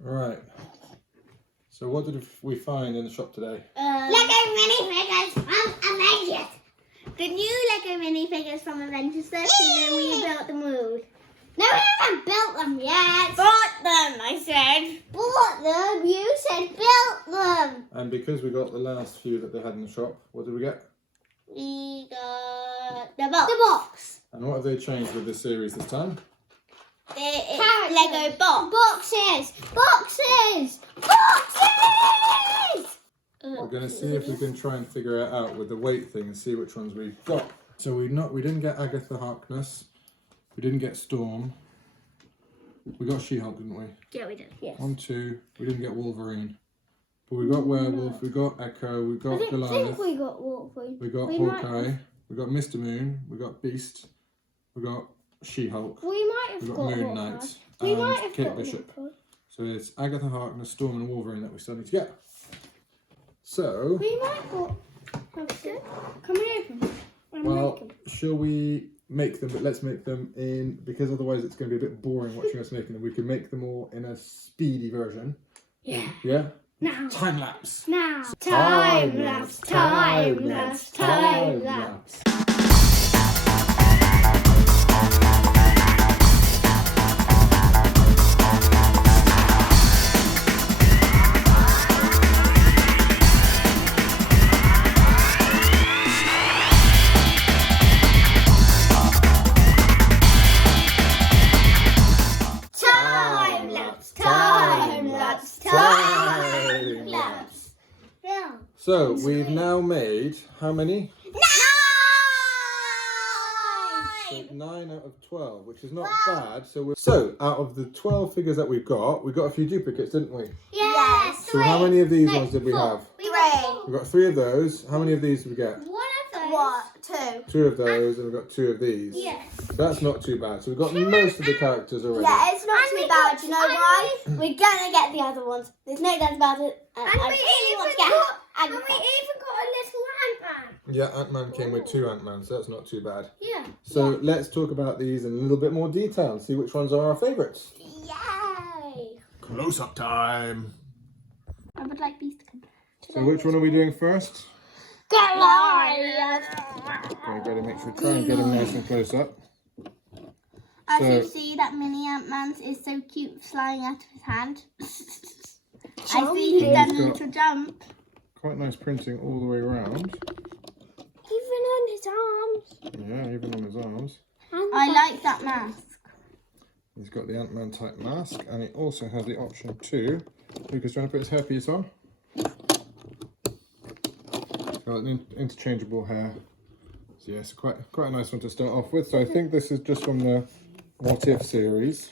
Right. So what did we find in the shop today? Lego minifigures from Avengers. The new Lego minifigures from Avengers 13, and we built them all. No, we haven't built them yet. Bought them, I said. Bought them? You said built them. And because we got the last few that they had in the shop, what did we get? We got the box. The box. And what have they changed with this series this time? Lego box. Boxes. Boxes. Boxes. We're going to see if we can try and figure it out with the weight thing and see which ones we've got. So we didn't get Agatha Harkness. We didn't get Storm. We got She-Hulk, didn't we? Yeah, we did. Yes. 1, 2. We didn't get Wolverine. But we got Werewolf, we got Echo, we got Goliath. I think we got Wolverine. We got Hawkeye, we got Mr. Moon, we got Beast, we got She-Hulk. We might have We've got got Moon Hawkeye. Knight We might and have Kate got Bishop. Hawkeye. So it's Agatha Harkness, Storm and Wolverine that we still need to get. So, We might got... Can we open them? well, shall we make them, but let's make them in, because otherwise it's going to be a bit boring watching us making them. We can make them all in a speedy version. Yeah. Yeah? Now. Time lapse. Now. Time lapse. Time lapse. Time lapse. So we've now made how many? 9! 9 out of 12, which is not bad. So out of the 12 figures that we got a few duplicates, didn't we? Yes. So how many of these ones did we have? 3. We got 3 of those. How many of these did we get? 1 of those. What? 2. 2 of those, and we've got 2 of these. Yes. So that's not too bad. So we've got most of the characters already. Yeah, it's not too bad. You know why? We're gonna get the other ones. There's no doubt about it. And we even got a little Ant-Man. Yeah, Ant-Man came with 2 Ant-Man, so that's not too bad. Yeah. So let's talk about these in a little bit more detail and see which ones are our favourites. Yay! Close-up time. I would like these to come. So which one are we doing first? Goliath! Okay, gotta make sure, try and get him nice and close up. As So- you see, that mini Ant-Man is so cute flying out of his hand. I see he's done a He's got- little jump. Quite nice printing all the way around. Even on his arms. Yeah, even on his arms. I like that mask. He's got the Ant-Man type mask, and he also has the option too. Lucas trying to put his hairpiece on. He's got an interchangeable hair. So yes, quite a nice one to start off with. So I think this is just from the What If series.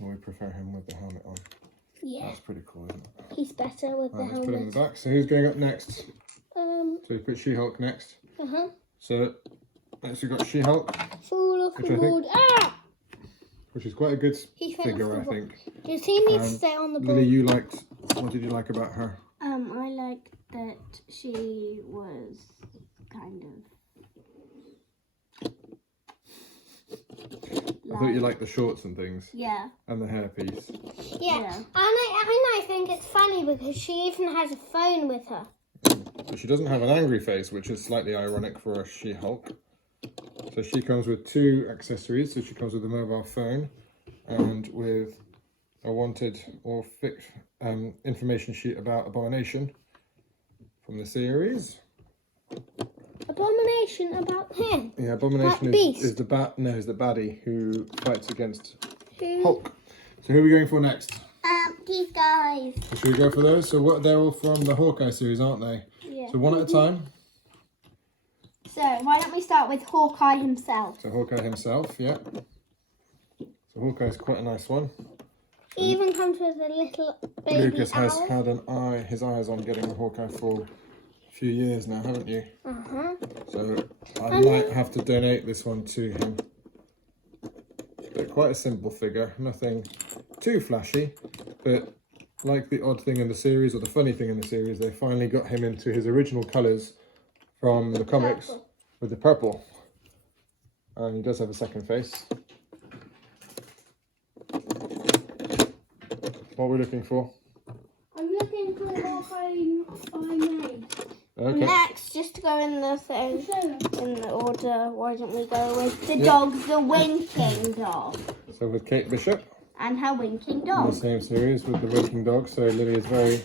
Well, we prefer him with the helmet on. Yeah, That's pretty cool, isn't it? he's better with the Right, let's put him in helmet. the back. So who's going up next? So we put She-Hulk next. So next we've got She-Hulk, Fall off Which the I think- board. Ah! which is quite a good He fell figure, off I the think. Does he need to Um, stay on the Lily, board? what did you like about her? I liked that she was kind of. I thought you liked the shorts and things, Yeah. and the hairpiece. Yeah. And I think it's funny because she even has a phone with her. But she doesn't have an angry face, which is slightly ironic for a She-Hulk. So she comes with 2 accessories. So she comes with a mobile phone and with a wanted or fixed information sheet about Abomination from the series. Abomination about him. Yeah, Abomination Beast. is the baddie who fights against Who? Hulk. So who are we going for next? These guys. So should we go for those? So they're all from the Hawkeye series, aren't they? Yeah. So one at a time. So why don't we start with Hawkeye himself? So Hawkeye himself, yeah. So Hawkeye's quite a nice one. He even comes with a little baby Lucas has owl. had his eyes on getting a Hawkeye for a few years now, haven't you? So I might have to donate this one to him. But quite a simple figure, nothing too flashy, but like the odd thing in the series or the funny thing in the series, they finally got him into his original colours from the comics with the purple. And he does have a second face. What are we looking for? I'm looking for what I made. Okay. Next, just to go in the thing, in the order, why don't we go with the Yep. dog, the winking dog, So with Kate Bishop, and her winking in the dog. same series with the winking dog. So Lily is very,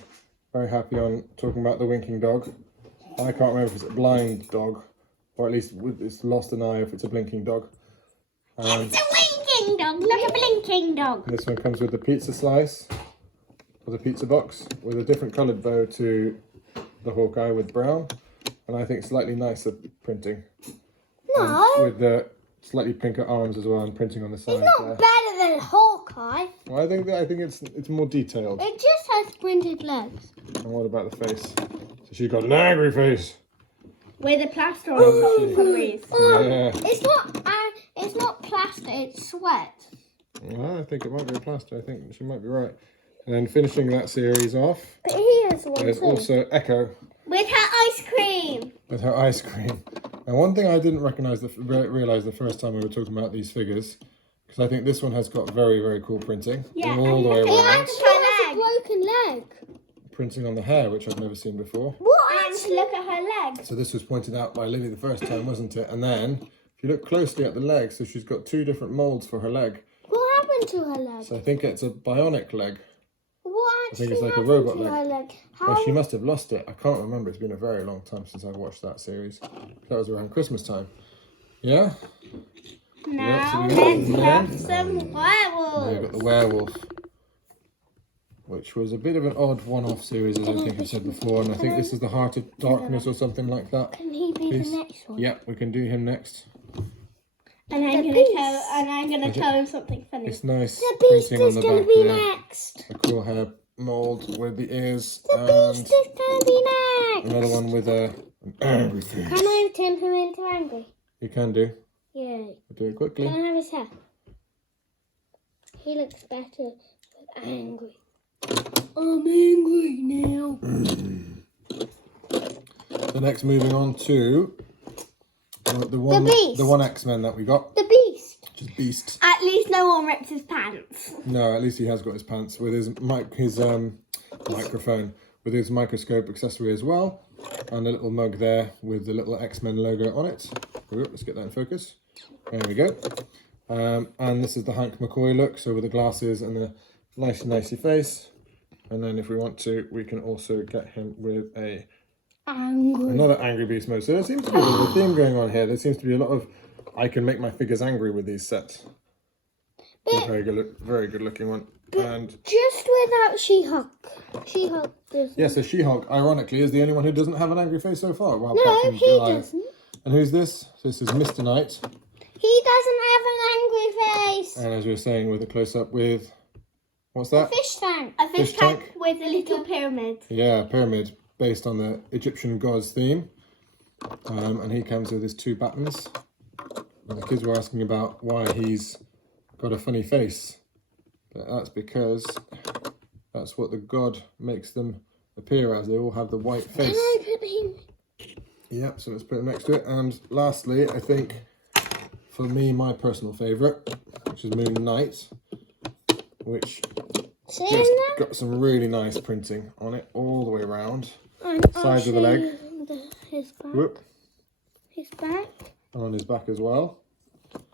very happy on talking about the winking dog. I can't remember if it's a blind dog, or at least it's lost an eye if it's a blinking dog. It's a winking dog, not a blinking dog. This one comes with the pizza slice, or the pizza box, with a different coloured bow to the Hawkeye with brown, and I think slightly nicer printing. No. With the slightly pinker arms as well, and printing on the side. It's not better than Hawkeye. Well, I think it's more detailed. It just has printed legs. And what about the face? So she's got an angry face. With a plaster on top for these. Yeah. It's not plaster. It's sweat. Well, I think it might be a plaster. I think she might be right. And then finishing that series off, But he has one there's too. also Echo With her ice cream. with her ice cream. And one thing I didn't realize the first time we were talking about these figures, because I think this one has got very, very cool printing. Yeah, All the way and around. look She at has her a leg. broken leg. Printing on the hair, which I've never seen before. What? And look at her leg. So this was pointed out by Lily the first time, wasn't it? And then, if you look closely at the leg, so she's got two different moulds for her leg. What happened to her leg? So I think it's a bionic leg. What I think actually it's like a happened robot to leg. her leg? Well, How? she must have lost it. I can't remember. It's been a very long time since I've watched that series. That was around Christmas time. Yeah? Now so we let's got have the some And then you've werewolves. got the werewolf, which was a bit of an odd one-off series, as I think I've said before. And I think this is the Heart of Darkness or something like that. Can he be Please. the next one? Yep, we can do him next. And I'm The gonna beast. tell him something funny. It's nice The beast printing on is the gonna back be there. next. A cool hair mould with the ears, The and beast is gonna be next. another one with an angry face. Can I turn him into angry? You can do. Yeah. Do it quickly. Can I have his hair? He looks better with angry. I'm angry now. So next, moving on to the Beast. one X-Men that we got, The beast. which is Beast. At least no one rips his pants. No, at least he has got his pants with his microphone, with his microscope accessory as well, and a little mug there with the little X-Men logo on it. Ooh, let's get that in focus. There we go. And this is the Hank McCoy look, so with the glasses and the nicey face. And then if we want to, we can also get him with another angry beast mode. So there seems to be a bit of a theme going on here. There seems to be a lot of I can make my figures angry with these sets. Very good looking one. And Just without She-Hulk. She-Hulk doesn't. yeah, so She-Hulk, ironically, is the only one who doesn't have an angry face so far. Well, apart No, from he Goliath. doesn't. And who's this? So this is Mr. Knight. He doesn't have an angry face. And as we were saying, with a close-up with, what's that? Fish tank. A fish Fish tank tank. with a little pyramid. Yeah, pyramid, based on the Egyptian gods theme. And he comes with his two buttons. And the kids were asking about why he's got a funny face. But that's because that's what the god makes them appear as. They all have the white face. Can I put him? Yep, so let's put it next to it. And lastly, I think, for me, my personal favourite, which is Moon Knight, which See just him got some really nice printing on it all the way around. there? And I'll Sides of the show leg. you his back. Whoop, His back. and on his back as well.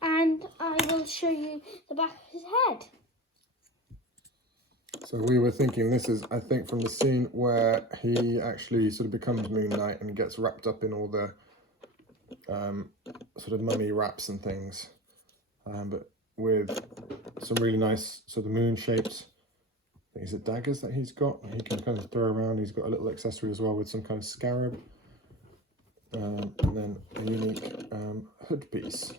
And I will show you the back of his head. So we were thinking this is, I think, from the scene where he actually sort of becomes Moon Knight and gets wrapped up in all the sort of mummy wraps and things. But with some really nice sort of moon-shaped, I think, is it daggers that he's got? He can kind of throw around. He's got a little accessory as well with some kind of scarab. And then a unique hood piece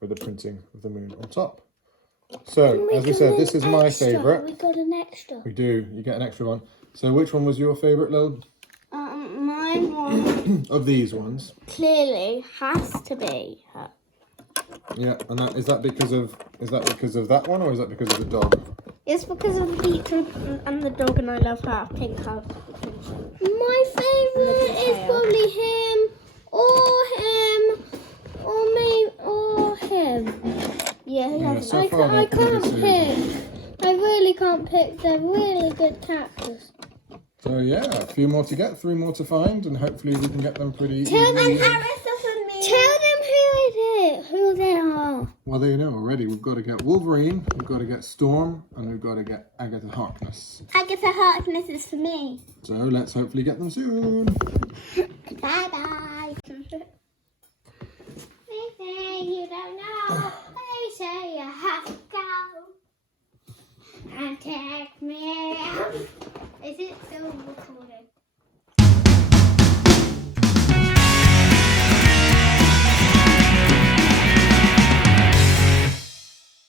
with the printing of the moon on top. So, as we said, this is my favourite. We got an extra. We do. You get an extra one. So which one was your favourite, Lil? Mine one Of these ones? clearly has to be her. Yeah, and that is that because of that one, or is that because of the dog? It's because of the beetle and the dog, and I love her pink house. My favourite is tail. probably him, or me, or him. Yeah, Yeah, so I far can't they're pretty pick. I really we can't pick the really good characters. So yeah, a few more to get, 3 more to find, and hopefully we can get them pretty Tell easily. them who they are. Well, they know already. We've got to get Wolverine, we've got to get Storm, and we've got to get Agatha Harkness. Agatha Harkness is for me. So let's hopefully get them soon. Bye-bye. They say you don't know. They say you have to go. And take me out. Is it still recording?